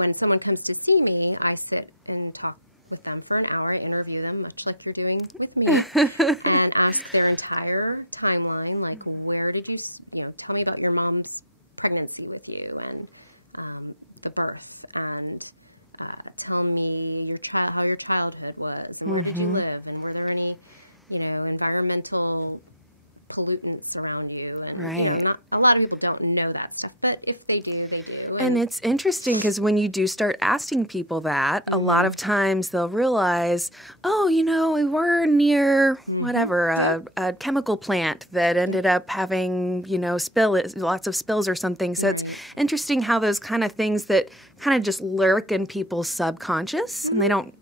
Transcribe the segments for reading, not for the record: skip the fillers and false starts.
when someone comes to see me, I sit and talk with them for an hour, interview them, much like you're doing with me, and ask their entire timeline, like, where did you tell me about your mom's pregnancy with you, and the birth, and tell me how your childhood was, and where did you live, and were there any, environmental pollutants around you, and right. Not a lot of people don't know that stuff, but if they do, they do. And it's interesting because when you do start asking people that, a lot of times they'll realize, oh, we were near whatever a chemical plant that ended up having lots of spills or something. So it's interesting how those kind of things that kind of just lurk in people's subconscious, and they don't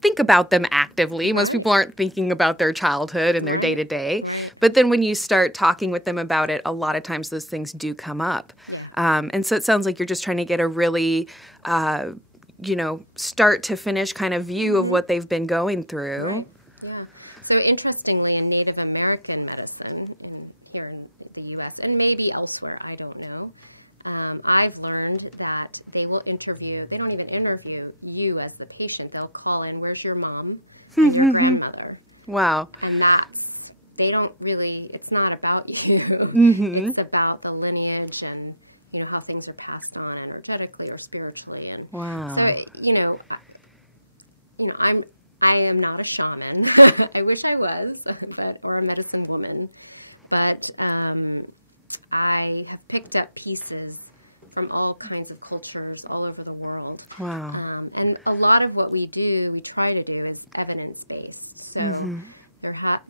think about them actively. Most people aren't thinking about their childhood and their day-to-day. But then when you start talking with them about it, a lot of times those things do come up. And so it sounds like you're just trying to get a really, start to finish kind of view of what they've been going through. Yeah. So interestingly, in Native American medicine, here in the U.S., and maybe elsewhere, I don't know, I've learned that they will they don't even interview you as the patient. They'll call in, where's your mom and your grandmother? Wow. And they don't really, it's not about you. It's about the lineage and, how things are passed on energetically or spiritually. And wow. So, I am not a shaman. I wish I was, or a medicine woman. But I have picked up pieces from all kinds of cultures all over the world. Wow. And a lot of what we try to do is evidence-based. So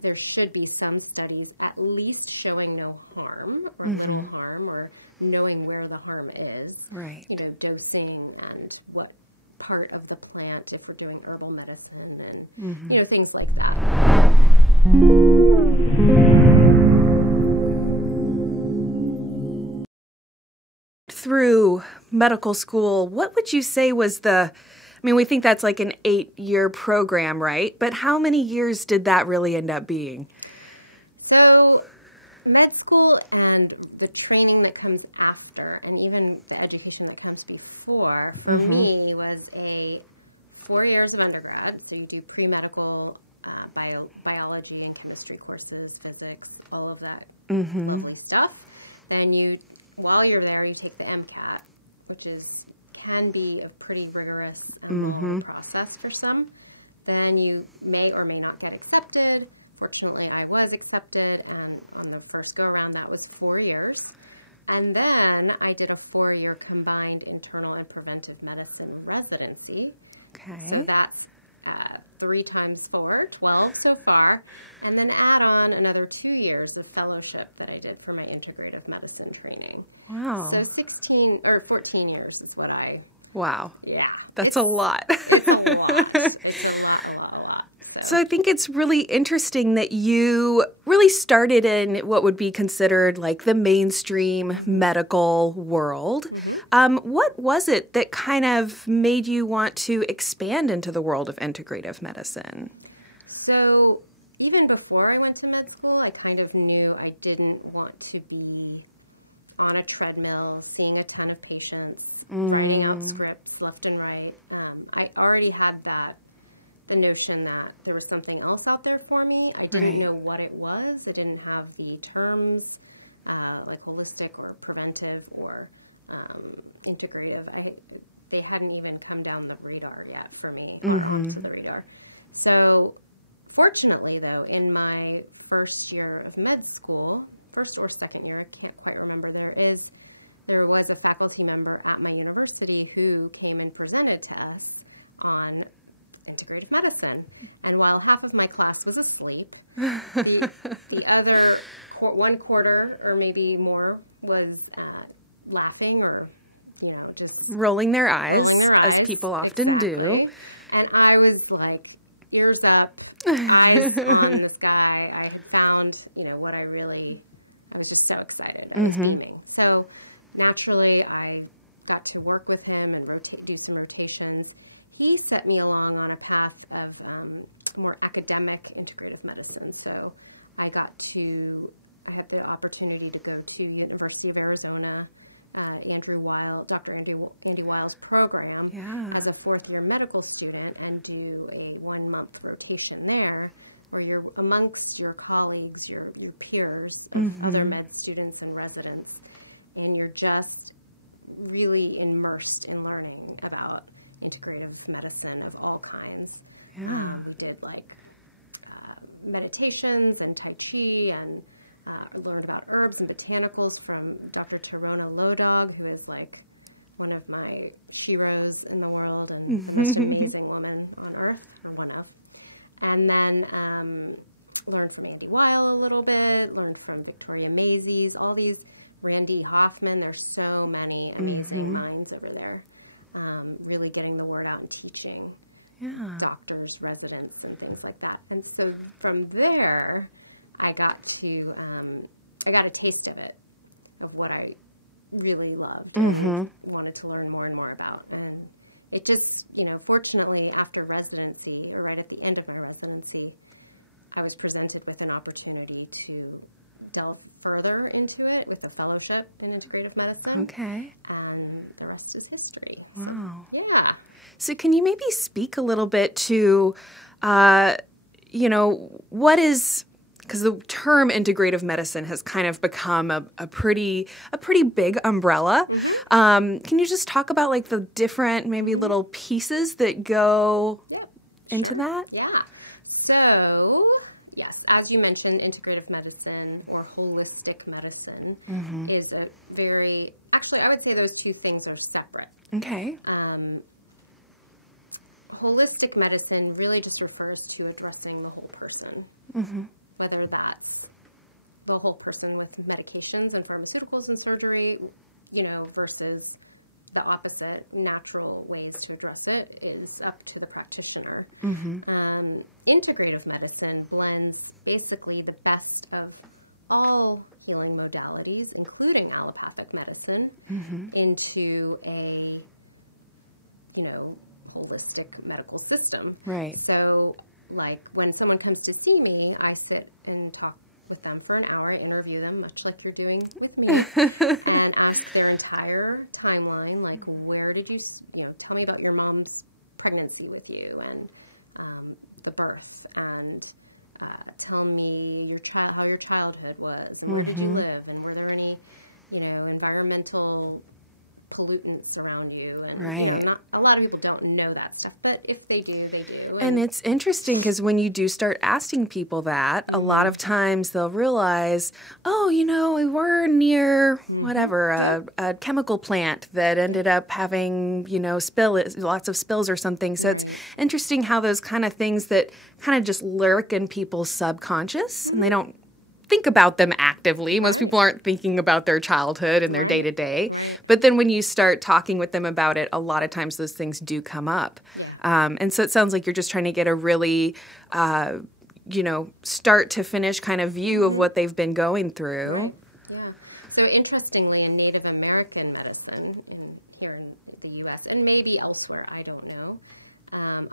there should be some studies at least showing no harm or little harm, or knowing where the harm is. Right. Dosing and what part of the plant, if we're doing herbal medicine, and, things like that. Through medical school, what would you say was we think that's like an 8-year program, right? But how many years did that really end up being? So med school and the training that comes after, and even the education that comes before, for me was 4 years of undergrad. So you do pre-medical biology and chemistry courses, physics, all of that lovely stuff. Then while you're there, you take the MCAT, which can be a pretty rigorous process for some. Then you may or may not get accepted. Fortunately, I was accepted, and on the first go-around, that was 4 years. And then I did a 4-year combined internal and preventive medicine residency. Okay. So that's 3 times 4, 12 so far, and then add on another 2 years of fellowship that I did for my integrative medicine training. Wow. So 14 years is what Wow. Yeah. That's a lot. It's a lot. It's a lot. So I think it's really interesting that you really started in what would be considered like the mainstream medical world. What was it that kind of made you want to expand into the world of integrative medicine? So even before I went to med school, I kind of knew I didn't want to be on a treadmill, seeing a ton of patients, writing out scripts left and right. I already had the notion that there was something else out there for me. I didn't know what it was. I didn't have the terms like holistic or preventive or integrative. They hadn't even come down the radar yet for me, onto the radar. So fortunately, though, in my first year of med school, first or second year, I can't quite remember, there was a faculty member at my university who came and presented to us on integrative medicine. And while half of my class was asleep, the other 1/4 or maybe more was laughing or, just rolling their eyes, as people often do. And I was like, ears up, eyes on this guy. I had found, what I was just so excited. I was beaming. So naturally, I got to work with him and do some rotations. He set me along on a path of more academic integrative medicine. So I had the opportunity to go to University of Arizona Dr. Andy Weil's program as a fourth-year medical student and do a 1-month rotation there, where you're amongst your colleagues, your peers, other med students and residents, and you're just really immersed in learning about integrative medicine of all kinds. Yeah. We did like meditations and Tai Chi and learned about herbs and botanicals from Dr. Torona Lodog, who is like one of my sheroes in the world and the most amazing woman on earth, or one of. And then learned from Andy Weil a little bit, learned from Victoria Macy's, all these, Randy Hoffman. There's so many amazing minds over there, really getting the word out and teaching doctors, residents, and things like that. And so from there, I got a taste of it, of what I really loved and wanted to learn more and more about. And it just, fortunately, after residency, or right at the end of my residency, I was presented with an opportunity to delve further into it with a fellowship in integrative medicine. Okay. And the rest is history. Wow. So, yeah. So can you maybe speak a little bit to, what is... Because the term integrative medicine has kind of become a pretty big umbrella. Can you just talk about like the different maybe little pieces that go into that? Yeah. So, yes, as you mentioned, integrative medicine or holistic medicine is a very, actually I would say those two things are separate. Okay. Holistic medicine really just refers to addressing the whole person. Whether that's the whole person with medications and pharmaceuticals and surgery, versus the opposite, natural ways to address it is up to the practitioner. Integrative medicine blends basically the best of all healing modalities, including allopathic medicine, into a, holistic medical system. Right. So, like, when someone comes to see me, I sit and talk with them for an hour, interview them, much like you're doing with me, and ask their entire timeline, like, where did you, tell me about your mom's pregnancy with you, and the birth, and tell me how your childhood was, and where did you live, and were there any, environmental pollutants around you, and not a lot of people don't know that stuff, but if they do, they do. And it's interesting because when you do start asking people that, a lot of times they'll realize, we were near whatever a chemical plant that ended up having lots of spills or something. So it's interesting how those kind of things that kind of just lurk in people's subconscious and they don't think about them actively. Most people aren't thinking about their childhood and their day-to-day. But then when you start talking with them about it, a lot of times those things do come up. And so it sounds like you're just trying to get a really, start to finish kind of view of what they've been going through. Yeah. So interestingly, in Native American medicine, here in the U.S., and maybe elsewhere, I don't know,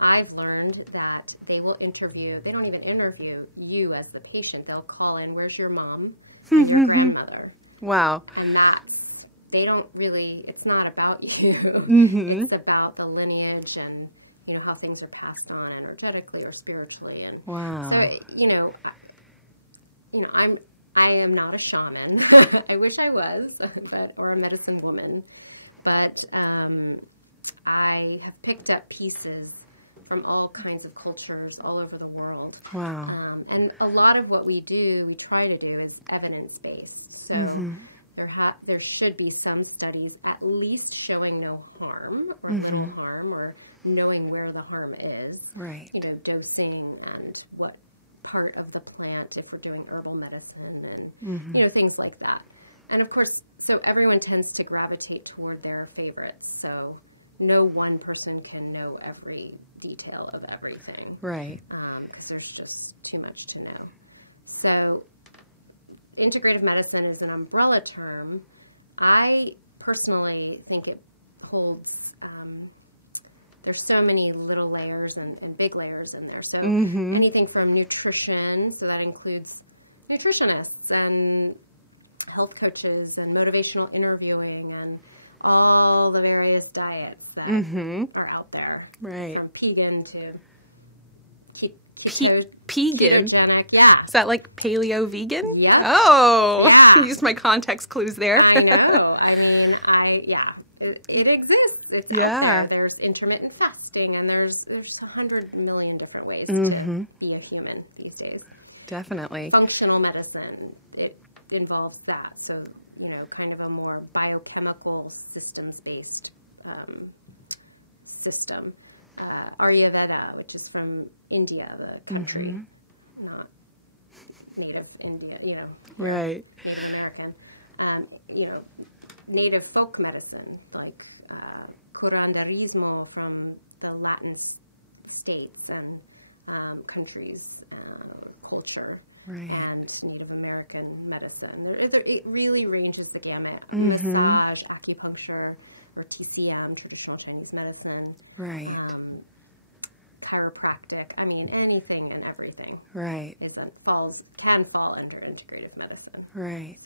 I've learned that they will they don't even interview you as the patient. They'll call in, where's your mom and your grandmother? Wow. And it's not about you. It's about the lineage and, how things are passed on energetically or spiritually. And wow. So, I am not a shaman. I wish I was, or a medicine woman. But I have picked up pieces from all kinds of cultures all over the world. Wow. And a lot of what we try to do is evidence-based. So there should be some studies at least showing no harm or little harm or knowing where the harm is. Right. Dosing and what part of the plant, if we're doing herbal medicine and, things like that. And of course, so everyone tends to gravitate toward their favorites. So no one person can know every detail of everything. Right. Because there's just too much to know. So integrative medicine is an umbrella term. I personally think it holds, there's so many little layers and big layers in there. So anything from nutrition, so that includes nutritionists and health coaches and motivational interviewing and all the various diets that are out there. Right. From vegan to Pegan? ketogenic. Yeah. Is that like paleo vegan? Yeah. Oh, Yeah. Used my context clues there. I know. I mean, it exists. It's out there. There's intermittent fasting, and there's 100 million different ways to be a human these days. Definitely. Functional medicine, it involves that. So, kind of a more biochemical systems-based system. Ayurveda, which is from India, the country, not native India, Right. Native American. Native folk medicine, like curanderismo from the Latin states and countries, culture, right. and Native American medicine. It really ranges the gamut. Massage, acupuncture, or TCM, traditional Chinese medicine. Right. Chiropractic. I mean, anything and everything. Right. Can fall under integrative medicine. Right.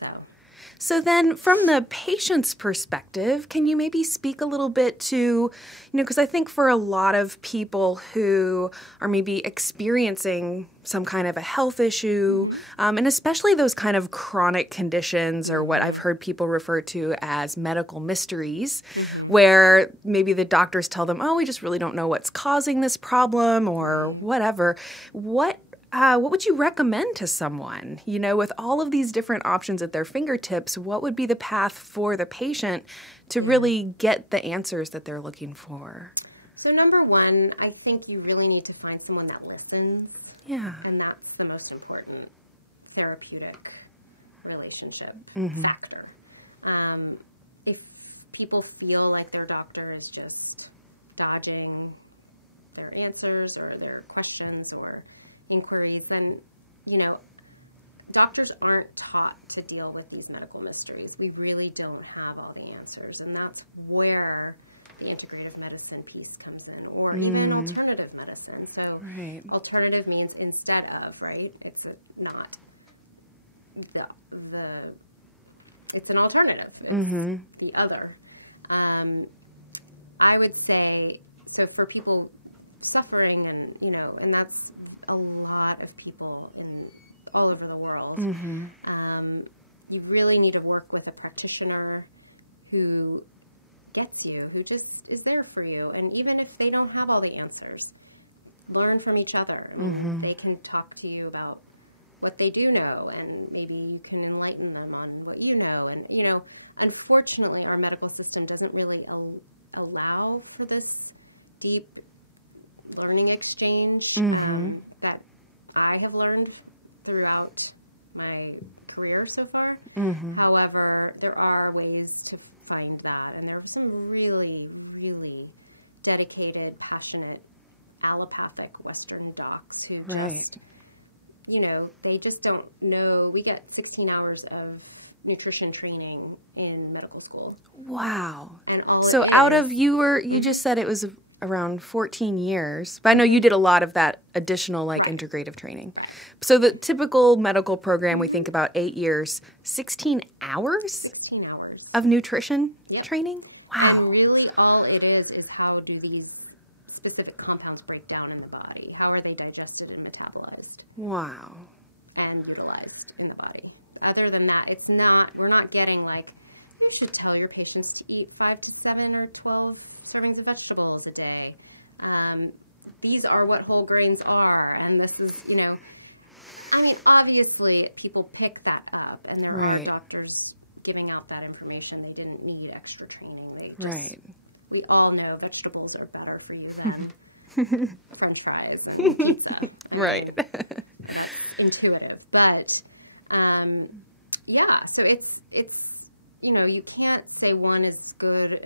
So then from the patient's perspective, can you maybe speak a little bit to, because I think for a lot of people who are maybe experiencing some kind of a health issue, and especially those kind of chronic conditions or what I've heard people refer to as medical mysteries, where maybe the doctors tell them, oh, we just really don't know what's causing this problem or whatever. What would you recommend to someone, with all of these different options at their fingertips? What would be the path for the patient to really get the answers that they're looking for? So number one, I think you really need to find someone that listens. Yeah. And that's the most important therapeutic relationship factor. If people feel like their doctor is just dodging their answers or their questions or inquiries, then, doctors aren't taught to deal with these medical mysteries. We really don't have all the answers, and that's where the integrative medicine piece comes in, or even alternative medicine. So alternative means instead of, right? It's not it's an alternative. It's the other. I would say, so for people suffering and, and that's a lot of people all over the world. You really need to work with a practitioner who gets you, who just is there for you. And even if they don't have all the answers, learn from each other. They can talk to you about what they do know, and maybe you can enlighten them on what you know. And, unfortunately, our medical system doesn't really allow for this deep learning exchange that I have learned throughout my career so far. However, there are ways to find that, and there are some really, really dedicated, passionate, allopathic Western docs who just, they just don't know. We get 16 hours of nutrition training in medical school. Wow. And so out of you just said it was around 14 years, but I know you did a lot of that additional integrative training. So the typical medical program, we think about 8 years, 16 hours? 16 hours. Of nutrition training? Wow. And really all it is how do these specific compounds break down in the body? How are they digested and metabolized? Wow. And utilized in the body. Other than that, we're not getting you should tell your patients to eat 5 to 7 or 12 servings of vegetables a day. These are what whole grains are, and this is, obviously people pick that up, and there are doctors giving out that information. They didn't need extra training. We all know vegetables are better for you than French fries and pizza. That's intuitive, but so it's you can't say one is good.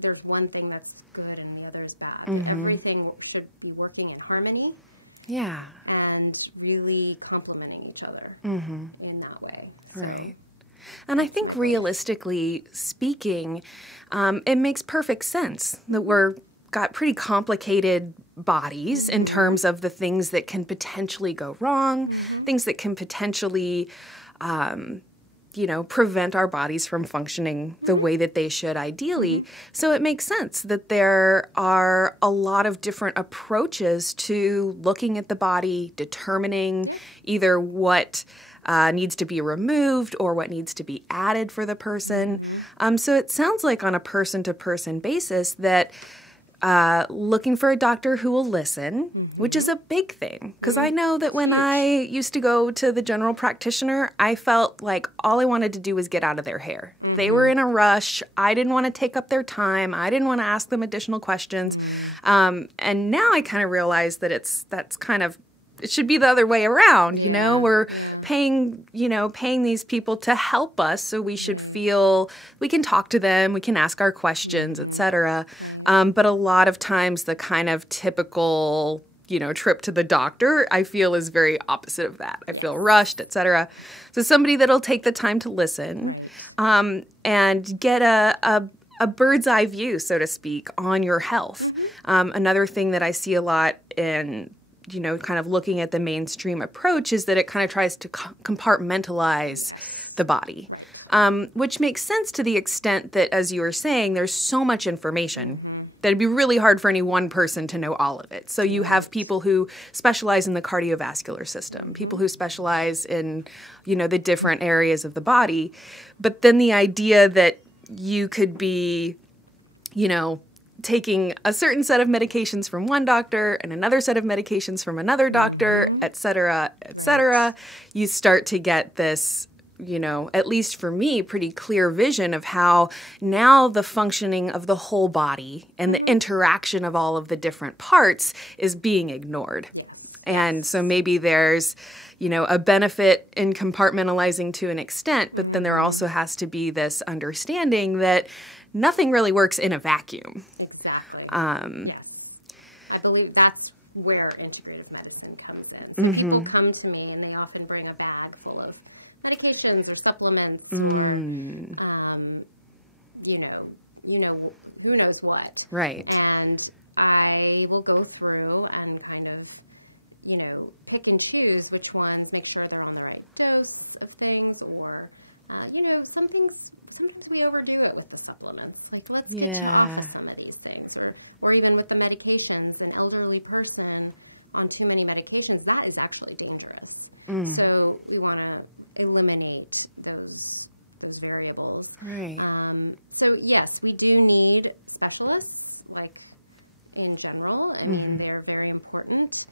There's one thing that's good and the other is bad. Everything should be working in harmony. Yeah. And really complementing each other in that way. Right. And I think realistically speaking, it makes perfect sense that we're got pretty complicated bodies in terms of the things that can potentially go wrong, things that can potentially prevent our bodies from functioning the way that they should ideally. So it makes sense that there are a lot of different approaches to looking at the body, determining either what needs to be removed or what needs to be added for the person. So it sounds like on a person-to-person basis that looking for a doctor who will listen, which is a big thing. Because I know that when I used to go to the general practitioner, I felt like all I wanted to do was get out of their hair. They were in a rush. I didn't want to take up their time. I didn't want to ask them additional questions. And now I kind of realize that it should be the other way around, We're paying these people to help us, so we should feel we can talk to them, we can ask our questions, etc. But a lot of times the kind of typical, trip to the doctor, I feel is very opposite of that. I feel rushed, etc. So somebody that'll take the time to listen and get a bird's eye view, so to speak, on your health. Another thing that I see a lot in kind of looking at the mainstream approach is that it kind of tries to compartmentalize the body, which makes sense to the extent that, as you were saying, there's so much information that it'd be really hard for any one person to know all of it. So you have people who specialize in the cardiovascular system, people who specialize in, the different areas of the body. But then the idea that you could be, taking a certain set of medications from one doctor and another set of medications from another doctor, et cetera, you start to get this, at least for me, pretty clear vision of how now the functioning of the whole body and the interaction of all of the different parts is being ignored. Yes. And so maybe there's, a benefit in compartmentalizing to an extent, but then there also has to be this understanding that nothing really works in a vacuum. Exactly. Yes. I believe that's where integrative medicine comes in. People come to me and they often bring a bag full of medications or supplements or, who knows what. Right. And I will go through and kind of, pick and choose which ones, make sure they're on the right dose of things or, sometimes we overdo it with the supplements. Like, let's get off of some of these things. Or even with the medications, an elderly person on too many medications, that is actually dangerous. So you want to eliminate those variables. Right. So, yes, we do need specialists, like, in general, and they're very important.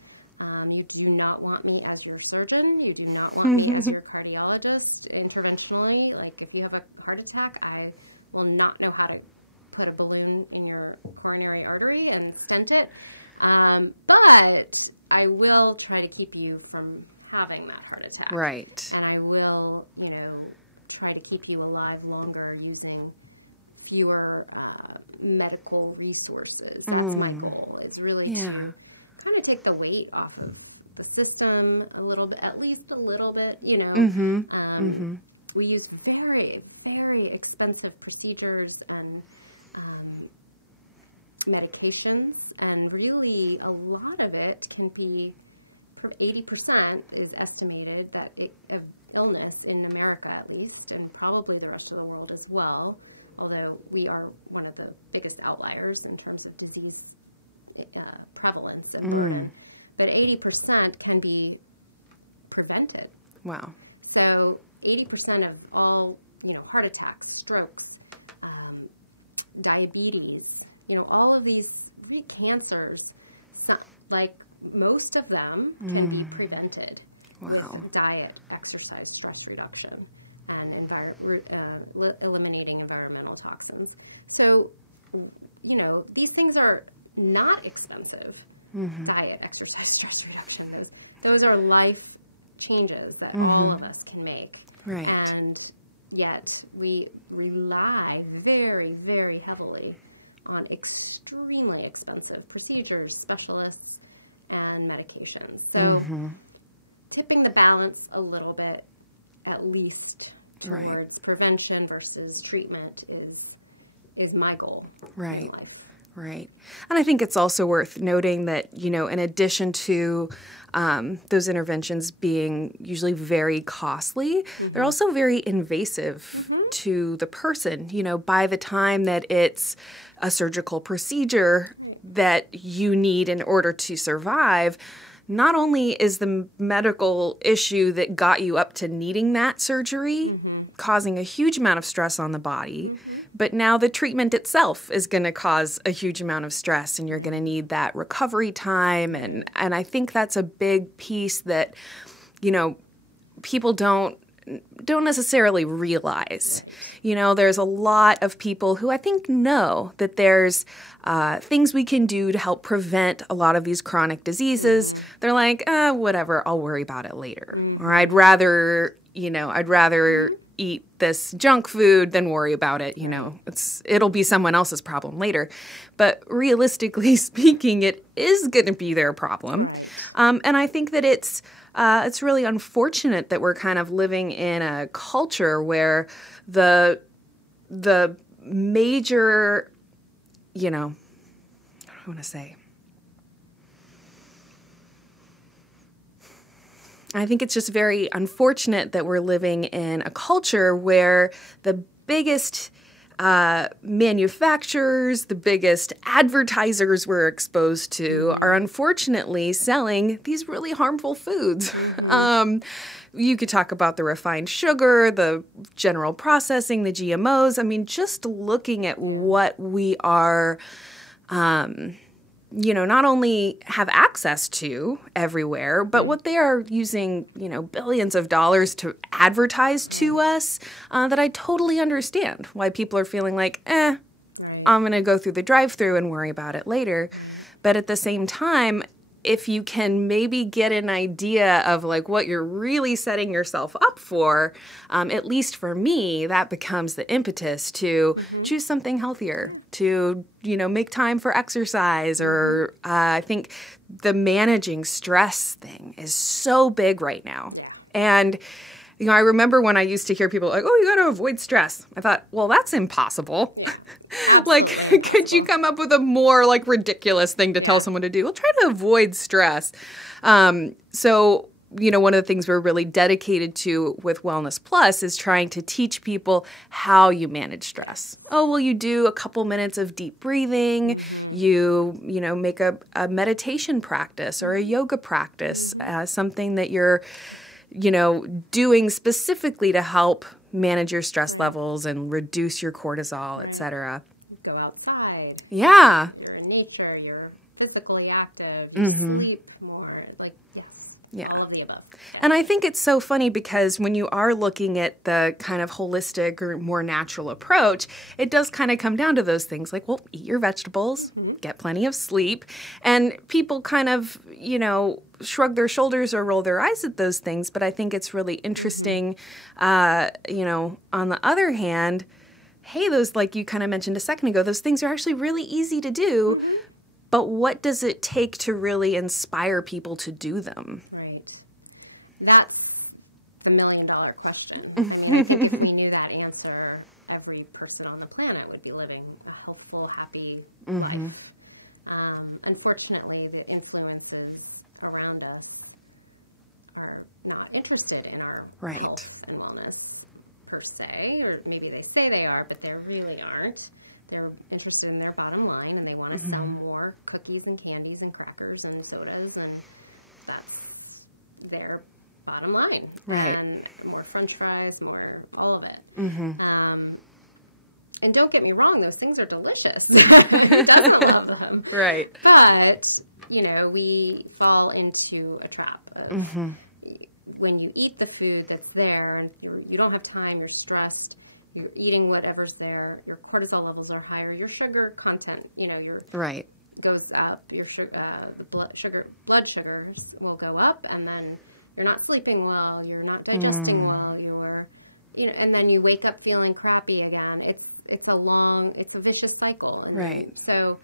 You do not want me as your surgeon. You do not want me as your cardiologist interventionally. Like, if you have a heart attack, I will not know how to put a balloon in your coronary artery and stent it. But I will try to keep you from having that heart attack. Right. And I will, try to keep you alive longer using fewer medical resources. That's my goal. It's really to kind of take the weight off of the system a little bit, at least a little bit, We use very, very expensive procedures and medications, and really a lot of it can be, 80% is estimated that of illness in America at least, and probably the rest of the world as well, although we are one of the biggest outliers in terms of disease prevalence and burden. But 80% can be prevented. Wow. So 80% of all, heart attacks, strokes, diabetes, all of these cancers, like most of them can be prevented with diet, exercise, stress reduction, and eliminating environmental toxins. So, these things are not expensive. Diet, exercise, stress reduction. Those are life changes that all of us can make. Right. And yet we rely very, very heavily on extremely expensive procedures, specialists, and medications. So tipping the balance a little bit, at least towards prevention versus treatment is my goal in life. Right. And I think it's also worth noting that, in addition to those interventions being usually very costly. They're also very invasive to the person. You know, by the time that it's a surgical procedure that you need in order to survive, not only is the medical issue that got you up to needing that surgery causing a huge amount of stress on the body, but now the treatment itself is going to cause a huge amount of stress, and you're going to need that recovery time. And I think that's a big piece that, you know, people don't necessarily realize. You know, there's a lot of people who I think know that there's things we can do to help prevent a lot of these chronic diseases. They're like, whatever, I'll worry about it later. Or I'd rather eat this junk food than worry about it. You know, it'll be someone else's problem later. But realistically speaking, it is going to be their problem. And I think that it's really unfortunate that we're kind of living in a culture where the major, you know, what do I want to say? I think it's just very unfortunate that we're living in a culture where the biggest manufacturers, the biggest advertisers we're exposed to are unfortunately selling these really harmful foods. You could talk about the refined sugar, the general processing, the GMOs. I mean, just looking at what we are, you know, not only have access to everywhere, but what they are using, you know, billions of dollars to advertise to us, that I totally understand why people are feeling like, I'm going to go through the drive-thru and worry about it later. But at the same time, if you can maybe get an idea of like what you're really setting yourself up for, at least for me, that becomes the impetus to choose something healthier, to, you know, make time for exercise. Or I think the managing stress thing is so big right now. And, you know, I remember when I used to hear people like, oh, you got to avoid stress. I thought, well, that's impossible. Like, could you come up with a more like ridiculous thing to tell someone to do? Well, try to avoid stress. So, you know, one of the things we're really dedicated to with WellnessPlus is trying to teach people how you manage stress. Oh, well, you do a couple minutes of deep breathing. You know, make a meditation practice or a yoga practice, something that you're, you know, doing specifically to help manage your stress levels and reduce your cortisol, et cetera. Go outside. Yeah. You're in nature. You're physically active. You sleep more. Like, yes, all of the above. And I think it's so funny because when you are looking at the kind of holistic or more natural approach, it does kind of come down to those things like, well, eat your vegetables, get plenty of sleep. And people kind of, you know, shrug their shoulders or roll their eyes at those things. But I think it's really interesting, you know, on the other hand, hey, those, like you kind of mentioned a second ago, those things are actually really easy to do. But what does it take to really inspire people to do them? That's the $1 million question. I mean, I think if we knew that answer, every person on the planet would be living a healthful, happy life. Unfortunately, the influencers around us are not interested in our health and wellness per se, or maybe they say they are, but they really aren't. They're interested in their bottom line, and they want to sell more cookies and candies and crackers and sodas, and that's their bottom line. And more french fries, more all of it. And don't get me wrong, those things are delicious. Who doesn't love them? But, you know, we fall into a trap of when you eat the food that's there, you don't have time, you're stressed, you're eating whatever's there, your cortisol levels are higher, your sugar content, you know, your goes up, your blood sugars will go up, and then you're not sleeping well, you're not digesting well, you're, you know, and then you wake up feeling crappy again. It's a vicious cycle. And so,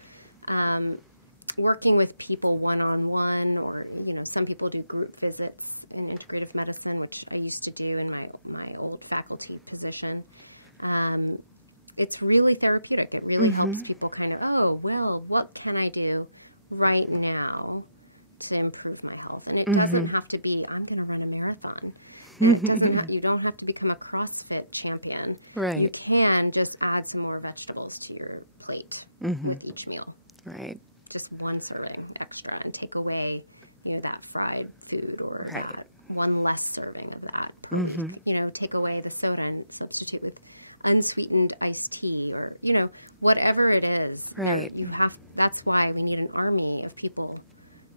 working with people one-on-one, or, you know, some people do group visits in integrative medicine, which I used to do in my old faculty position. It's really therapeutic. It really helps people kind of, oh, well, what can I do right now to improve my health. And it doesn't have to be, I'm going to run a marathon. You don't have to become a CrossFit champion. Right. You can just add some more vegetables to your plate with each meal. Right. Just one serving extra, and take away, that fried food, or right. that one less serving of that. Take away the soda and substitute with unsweetened iced tea, or whatever it is. Right. That's why we need an army of people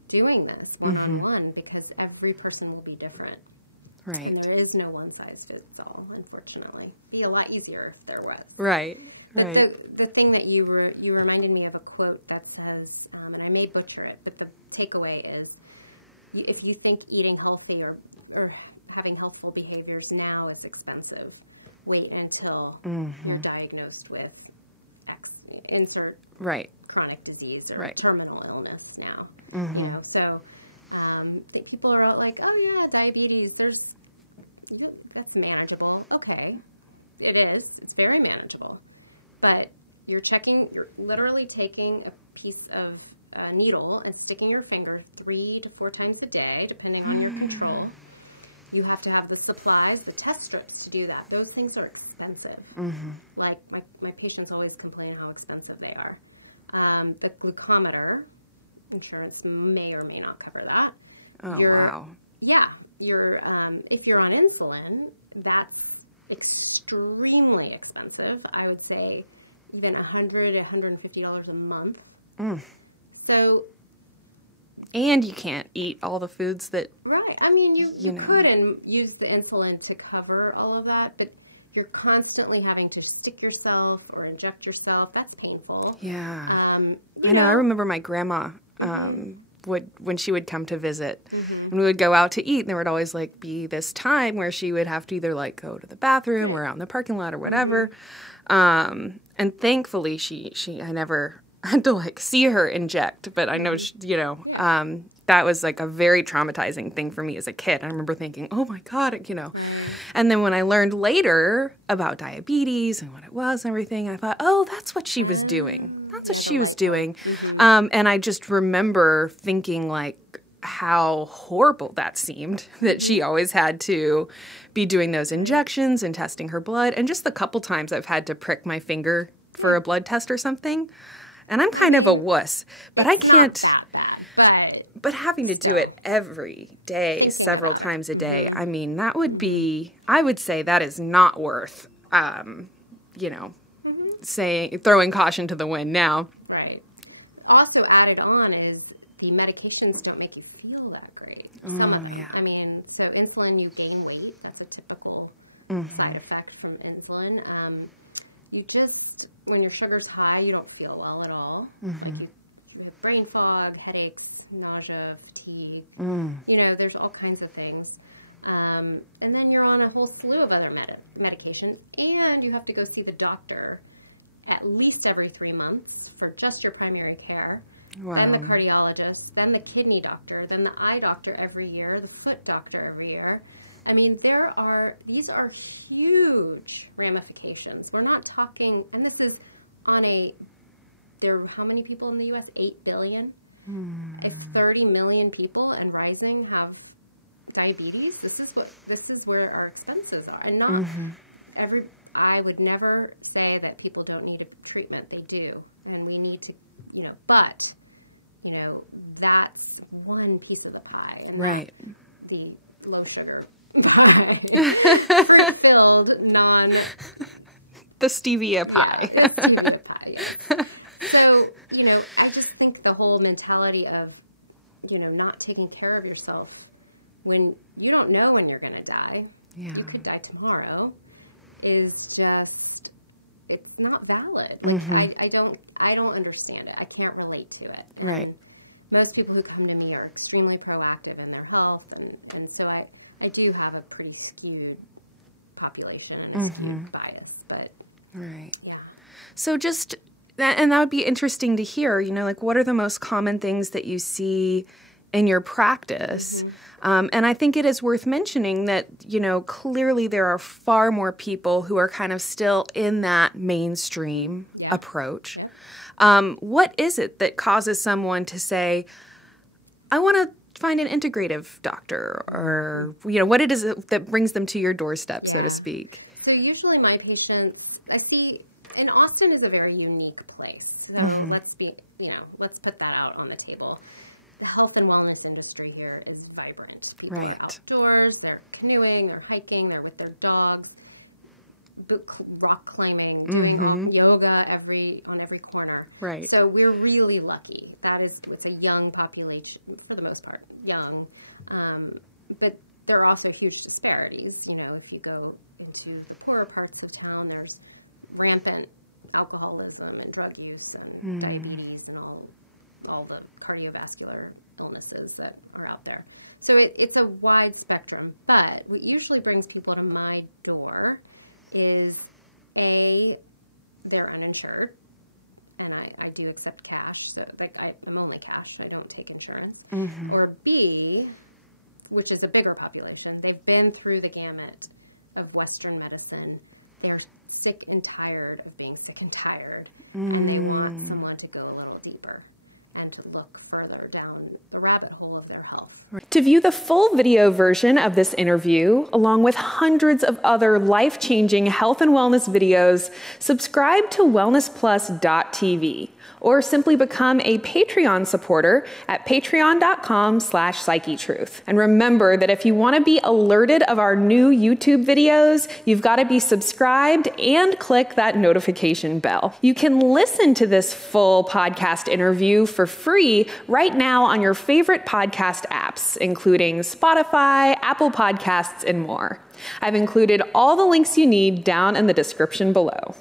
doing this one-on-one, because every person will be different. Right. And there is no one size fits all, unfortunately. It'd be a lot easier if there was. Right. But right. the thing that you reminded me of a quote that says, and I may butcher it, but the takeaway is, if you think eating healthy or having healthful behaviors now is expensive, wait until you're diagnosed with insert right. chronic disease or right. terminal illness now. So people are out like, oh yeah, diabetes, that's manageable. Okay, it is. It's very manageable. But you're literally taking a piece of needle and sticking your finger 3 to 4 times a day, depending on your control. You have to have the supplies, the test strips to do that. Those things are expensive. Like, my patients always complain how expensive they are. The glucometer, insurance may or may not cover that. Oh, wow. Yeah. If you're on insulin, that's extremely expensive. I would say even $100, $150 a month. So... And you can't eat all the foods that... Right. I mean, you could and use the insulin to cover all of that, but you're constantly having to stick yourself or inject yourself. That's painful. Yeah. I know. I remember my grandma when she would come to visit, and we would go out to eat, and there would always be this time where she would have to either go to the bathroom or out in the parking lot or whatever. And thankfully, I never had to see her inject, but I know that was a very traumatizing thing for me as a kid. I remember thinking, oh my God, and then when I learned later about diabetes and what it was and everything, I thought, oh, that's what she was doing. That's what she was doing. And I just remember thinking how horrible that seemed, that she always had to be doing those injections and testing her blood. And just the couple times I've had to prick my finger for a blood test or something. And I'm kind of a wuss, but I can't, but having to do it every day, several times a day, I mean, that would be, I would say that is not worth, throwing caution to the wind now. Right. Also added on is the medications don't make you feel that great. Yeah. I mean, so insulin, you gain weight. That's a typical side effect from insulin. You just, when your sugar's high, you don't feel well at all. You have brain fog, headaches, nausea, fatigue. There's all kinds of things. And then you're on a whole slew of other medications, and you have to go see the doctor at least every 3 months for just your primary care. Wow. Then the cardiologist, then the kidney doctor, then the eye doctor every year, the foot doctor every year. I mean, these are huge ramifications. We're not talking, and this is on how many people in the U.S.? 8 billion? If 30 million people and rising have diabetes, this is where our expenses are. And not I would never say that people don't need a treatment. They do. And we need to, but, that's one piece of the pie. And right. The low sugar pie. Fruit-filled, the stevia pie. Yeah, the stevia pie, yes. So, I just think the whole mentality of, not taking care of yourself when you don't know when you're going to die. Yeah. You could die tomorrow. Is just, it's not valid. I don't understand it. I can't relate to it. Right. And most people who come to me are extremely proactive in their health, and so I do have a pretty skewed population and skewed bias, but right. Yeah. So just and that would be interesting to hear. What are the most common things that you see in your practice? And I think it is worth mentioning that, clearly there are far more people who are kind of still in that mainstream approach. Yeah. What is it that causes someone to say, I want to find an integrative doctor, or, what it is that brings them to your doorstep, so to speak? So usually my patients, I see, and Austin is a very unique place. So let's put that out on the table. The health and wellness industry here is vibrant. People are outdoors, they're canoeing, they're hiking, they're with their dogs, rock climbing, doing yoga on every corner. Right. So we're really lucky. It's a young population, for the most part, young. But there are also huge disparities. If you go into the poorer parts of town, there's rampant alcoholism and drug use and diabetes and all the cardiovascular illnesses that are out there. So it's a wide spectrum. But what usually brings people to my door is they're uninsured, and I do accept cash, so I'm only cash, I don't take insurance. Or B, which is a bigger population, they've been through the gamut of Western medicine. They're sick and tired of being sick and tired, and they want someone to go a little deeper and to look further down the rabbit hole of their health. To view the full video version of this interview, along with hundreds of other life-changing health and wellness videos, subscribe to WellnessPlus.tv, or simply become a Patreon supporter at patreon.com/Psychetruth. And remember that if you want to be alerted of our new YouTube videos, you've got to be subscribed and click that notification bell. You can listen to this full podcast interview for free right now on your favorite podcast apps, including Spotify, Apple Podcasts, and more. I've included all the links you need down in the description below.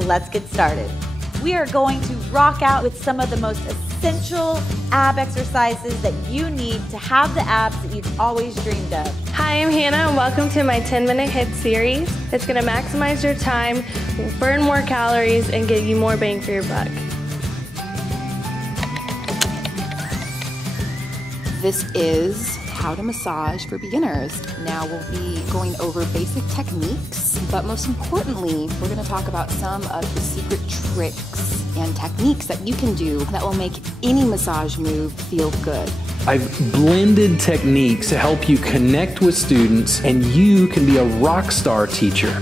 Let's get started. We are going to rock out with some of the most essential ab exercises that you need to have the abs that you've always dreamed of. Hi, I'm Hannah, and welcome to my 10-minute HIIT series. It's going to maximize your time, burn more calories, and give you more bang for your buck. This is how to massage for beginners. Now we'll be going over basic techniques, but most importantly, we're going to talk about some of the secret tricks and techniques that you can do that will make any massage move feel good. I've blended techniques to help you connect with students, and you can be a rock star teacher.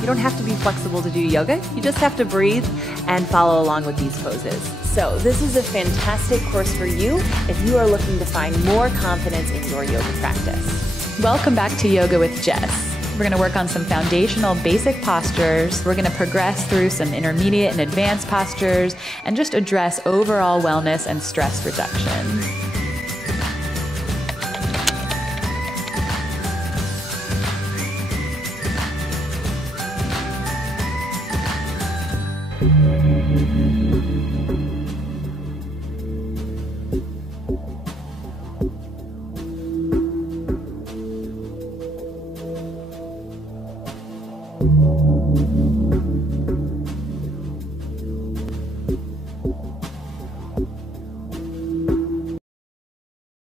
You don't have to be flexible to do yoga. You just have to breathe and follow along with these poses. So this is a fantastic course for you if you are looking to find more confidence in your yoga practice. Welcome back to Yoga with Jess. We're going to work on some foundational basic postures. We're going to progress through some intermediate and advanced postures and just address overall wellness and stress reduction.